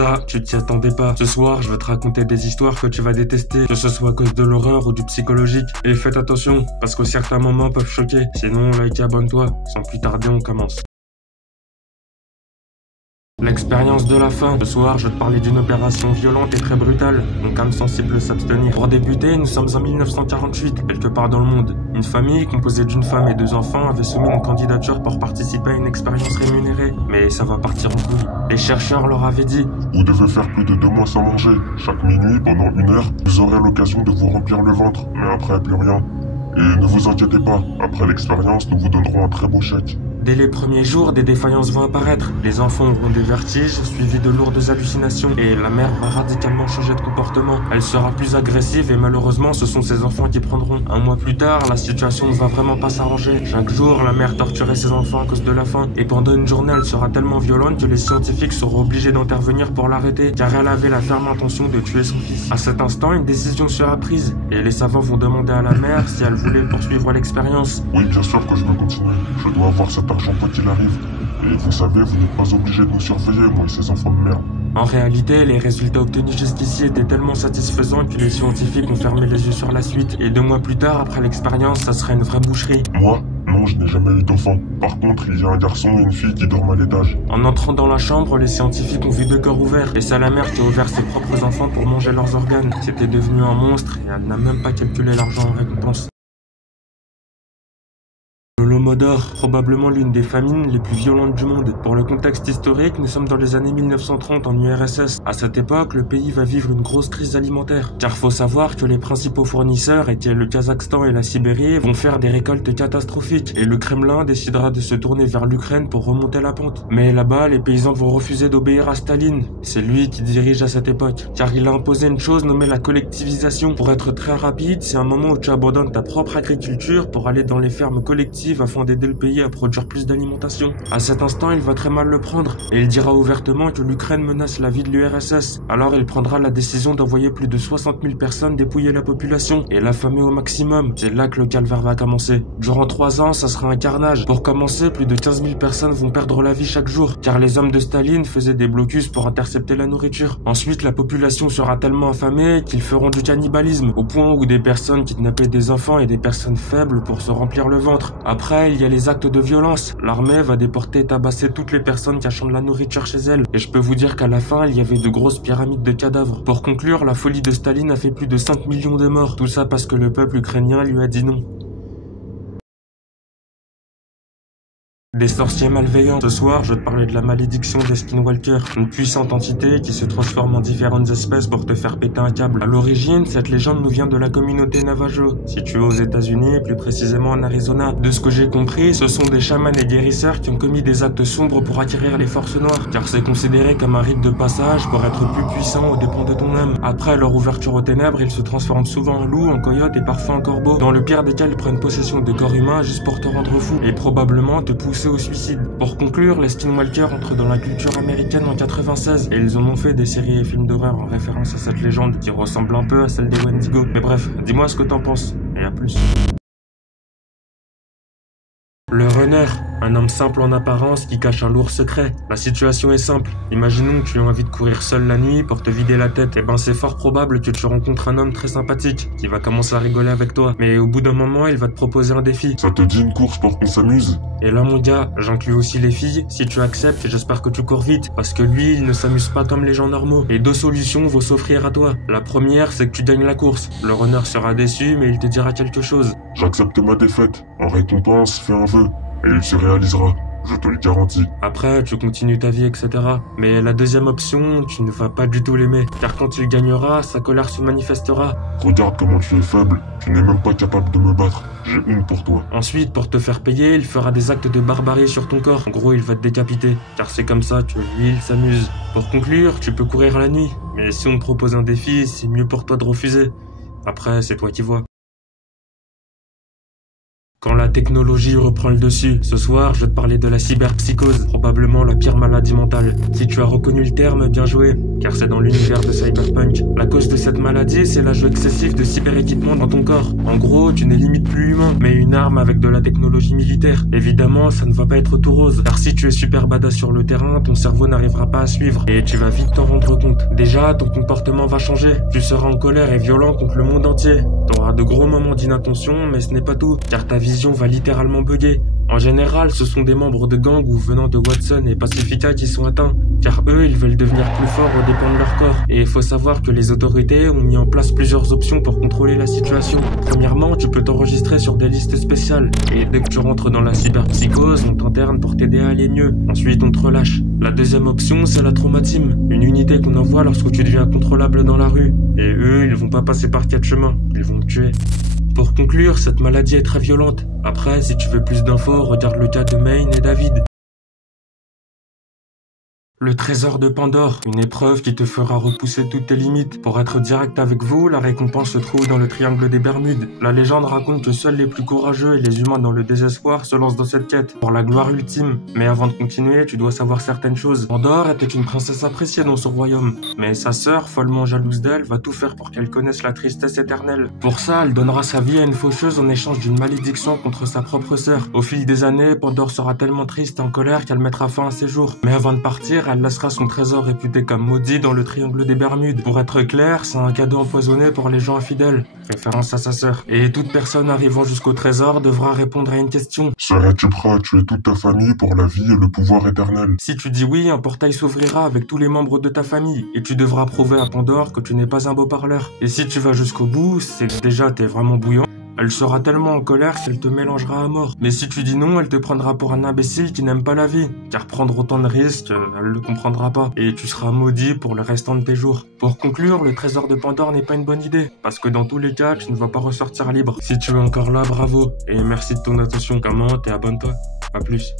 Ça, tu t'y attendais pas. Ce soir, je vais te raconter des histoires que tu vas détester, que ce soit à cause de l'horreur ou du psychologique. Et faites attention, parce que certains moments peuvent choquer. Sinon, like et abonne-toi. Sans plus tarder, on commence. L'expérience de la faim. Ce soir, je vais te parler d'une opération violente et très brutale, donc âme sensible s'abstenir. Pour débuter, nous sommes en 1948, quelque part dans le monde. Une famille composée d'une femme et 2 enfants avait soumis une candidature pour participer à une expérience rémunérée. Mais ça va partir en couille. Les chercheurs leur avaient dit: vous devez faire plus de 2 mois sans manger. Chaque minuit, pendant 1 heure, vous aurez l'occasion de vous remplir le ventre, mais après, plus rien. Et ne vous inquiétez pas, après l'expérience, nous vous donnerons un très beau chèque. Dès les premiers jours, des défaillances vont apparaître. Les enfants auront des vertiges, suivis de lourdes hallucinations, et la mère va radicalement changer de comportement. Elle sera plus agressive et malheureusement, ce sont ses enfants qui prendront. 1 mois plus tard, la situation ne va vraiment pas s'arranger. Chaque jour, la mère torturait ses enfants à cause de la faim, et pendant une journée, elle sera tellement violente que les scientifiques seront obligés d'intervenir pour l'arrêter, car elle avait la ferme intention de tuer son fils. À cet instant, une décision sera prise, et les savants vont demander à la mère si elle voulait poursuivre l'expérience. Oui, bien sûr que je veux continuer. Je dois avoir cet argent quoi qu'il arrive. Et vous savez, vous n'êtes pas obligé de nous surveiller, moi et ces enfants de merde. En réalité, les résultats obtenus jusqu'ici étaient tellement satisfaisants que les scientifiques ont fermé les yeux sur la suite. Et 2 mois plus tard, après l'expérience, ça serait une vraie boucherie. Moi? Non, je n'ai jamais eu d'enfant. Par contre, il y a un garçon et une fille qui dorment à l'étage. En entrant dans la chambre, les scientifiques ont vu 2 corps ouverts. Et c'est la mère qui a ouvert ses propres enfants pour manger leurs organes. C'était devenu un monstre et elle n'a même pas calculé l'argent en récompense. L'Holodomor, probablement l'une des famines les plus violentes du monde. Pour le contexte historique, nous sommes dans les années 1930 en URSS. À cette époque, le pays va vivre une grosse crise alimentaire. Car faut savoir que les principaux fournisseurs, qui est le Kazakhstan et la Sibérie, vont faire des récoltes catastrophiques. Et le Kremlin décidera de se tourner vers l'Ukraine pour remonter la pente. Mais là-bas, les paysans vont refuser d'obéir à Staline. C'est lui qui dirige à cette époque. Car il a imposé une chose nommée la collectivisation. Pour être très rapide, c'est un moment où tu abandonnes ta propre agriculture pour aller dans les fermes collectives afin d'aider le pays à produire plus d'alimentation. À cet instant, il va très mal le prendre et il dira ouvertement que l'Ukraine menace la vie de l'URSS. Alors il prendra la décision d'envoyer plus de 60 000 personnes dépouiller la population et l'affamer au maximum. C'est là que le calvaire va commencer. Durant 3 ans, ça sera un carnage. Pour commencer, plus de 15 000 personnes vont perdre la vie chaque jour car les hommes de Staline faisaient des blocus pour intercepter la nourriture. Ensuite, la population sera tellement affamée qu'ils feront du cannibalisme au point où des personnes kidnappaient des enfants et des personnes faibles pour se remplir le ventre. Après, il y a les actes de violence. L'armée va déporter et tabasser toutes les personnes cachant de la nourriture chez elle. Et je peux vous dire qu'à la fin, il y avait de grosses pyramides de cadavres. Pour conclure, la folie de Staline a fait plus de 5 millions de morts. Tout ça parce que le peuple ukrainien lui a dit non. Des sorciers malveillants. Ce soir, je vais te parler de la malédiction des Skinwalkers, une puissante entité qui se transforme en différentes espèces pour te faire péter un câble. À l'origine, cette légende nous vient de la communauté Navajo, située aux États-Unis, plus précisément en Arizona. De ce que j'ai compris, ce sont des chamans et guérisseurs qui ont commis des actes sombres pour acquérir les forces noires, car c'est considéré comme un rite de passage pour être plus puissant aux dépens de ton âme. Après leur ouverture aux ténèbres, ils se transforment souvent en loup, en coyote et parfois en corbeau. Dans le pire des cas, ils prennent possession de corps humains juste pour te rendre fou et probablement te pousser au suicide. Pour conclure, les Skinwalkers entrent dans la culture américaine en 96 et ils en ont fait des séries et films d'horreur en référence à cette légende qui ressemble un peu à celle des Wendigo. Mais bref, dis-moi ce que t'en penses et à plus. Le runner, un homme simple en apparence qui cache un lourd secret. La situation est simple. Imaginons que tu as envie de courir seul la nuit pour te vider la tête. Et ben c'est fort probable que tu rencontres un homme très sympathique qui va commencer à rigoler avec toi. Mais au bout d'un moment, il va te proposer un défi. Ça te dit une course pour qu'on s'amuse? Et là mon gars, j'inclus aussi les filles. Si tu acceptes, j'espère que tu cours vite. Parce que lui, il ne s'amuse pas comme les gens normaux. Et 2 solutions vont s'offrir à toi. La première, c'est que tu gagnes la course. Le runner sera déçu, mais il te dira quelque chose. J'accepte ma défaite. En récompense, fais un vœu. Et il se réalisera. Je te le garantis. Après, tu continues ta vie, etc. Mais la deuxième option, tu ne vas pas du tout l'aimer. Car quand tu gagneras, sa colère se manifestera. Regarde comment tu es faible. Tu n'es même pas capable de me battre. J'ai honte pour toi. Ensuite, pour te faire payer, il fera des actes de barbarie sur ton corps. En gros, il va te décapiter. Car c'est comme ça que lui, il s'amuse. Pour conclure, tu peux courir la nuit. Mais si on te propose un défi, c'est mieux pour toi de refuser. Après, c'est toi qui vois. Quand la technologie reprend le dessus, ce soir, je vais te parler de la cyberpsychose, probablement la pire maladie mentale. Si tu as reconnu le terme, bien joué, car c'est dans l'univers de Cyberpunk. La cause de cette maladie, c'est l'ajout excessif de cyberéquipement dans ton corps. En gros, tu n'es limite plus humain, mais une arme avec de la technologie militaire. Évidemment, ça ne va pas être tout rose, car si tu es super badass sur le terrain, ton cerveau n'arrivera pas à suivre, et tu vas vite t'en rendre compte. Déjà, ton comportement va changer, tu seras en colère et violent contre le monde entier. Tu auras de gros moments d'inattention, mais ce n'est pas tout, car ta vision va littéralement bugger. En général, ce sont des membres de gangs ou venant de Watson et Pacifica qui sont atteints, car eux, ils veulent devenir plus forts aux dépens de leur corps. Et il faut savoir que les autorités ont mis en place plusieurs options pour contrôler la situation. Premièrement, tu peux t'enregistrer sur des listes spéciales, et dès que tu rentres dans la cyberpsychose, on t'interne pour t'aider à aller mieux. Ensuite, on te relâche. La deuxième option, c'est la trauma team, une unité qu'on envoie lorsque tu deviens incontrôlable dans la rue. Et eux, ils vont pas passer par 4 chemins, ils vont te tuer. Pour conclure, cette maladie est très violente. Après, si tu veux plus d'infos, regarde le cas de Maine et David. Le trésor de Pandore, une épreuve qui te fera repousser toutes tes limites. Pour être direct avec vous, la récompense se trouve dans le triangle des Bermudes. La légende raconte que seuls les plus courageux et les humains dans le désespoir se lancent dans cette quête, pour la gloire ultime. Mais avant de continuer, tu dois savoir certaines choses. Pandore était une princesse appréciée dans son royaume, mais sa sœur, follement jalouse d'elle, va tout faire pour qu'elle connaisse la tristesse éternelle. Pour ça, elle donnera sa vie à une faucheuse en échange d'une malédiction contre sa propre sœur. Au fil des années, Pandore sera tellement triste et en colère qu'elle mettra fin à ses jours. Mais avant de partir, elle laissera son trésor réputé comme maudit dans le triangle des Bermudes. Pour être clair, c'est un cadeau empoisonné pour les gens infidèles, référence à sa sœur. Et toute personne arrivant jusqu'au trésor devra répondre à une question. Serais-tu prêt à tuer toute ta famille pour la vie et le pouvoir éternel? Si tu dis oui, un portail s'ouvrira avec tous les membres de ta famille, et tu devras prouver à Pandore que tu n'es pas un beau parleur. Et si tu vas jusqu'au bout, c'est que déjà t'es vraiment bouillant. Elle sera tellement en colère qu'elle te mélangera à mort. Mais si tu dis non, elle te prendra pour un imbécile qui n'aime pas la vie. Car prendre autant de risques, elle le comprendra pas. Et tu seras maudit pour le restant de tes jours. Pour conclure, le trésor de Pandore n'est pas une bonne idée. Parce que dans tous les cas, tu ne vas pas ressortir libre. Si tu es encore là, bravo. Et merci de ton attention. Commente et abonne-toi. A plus.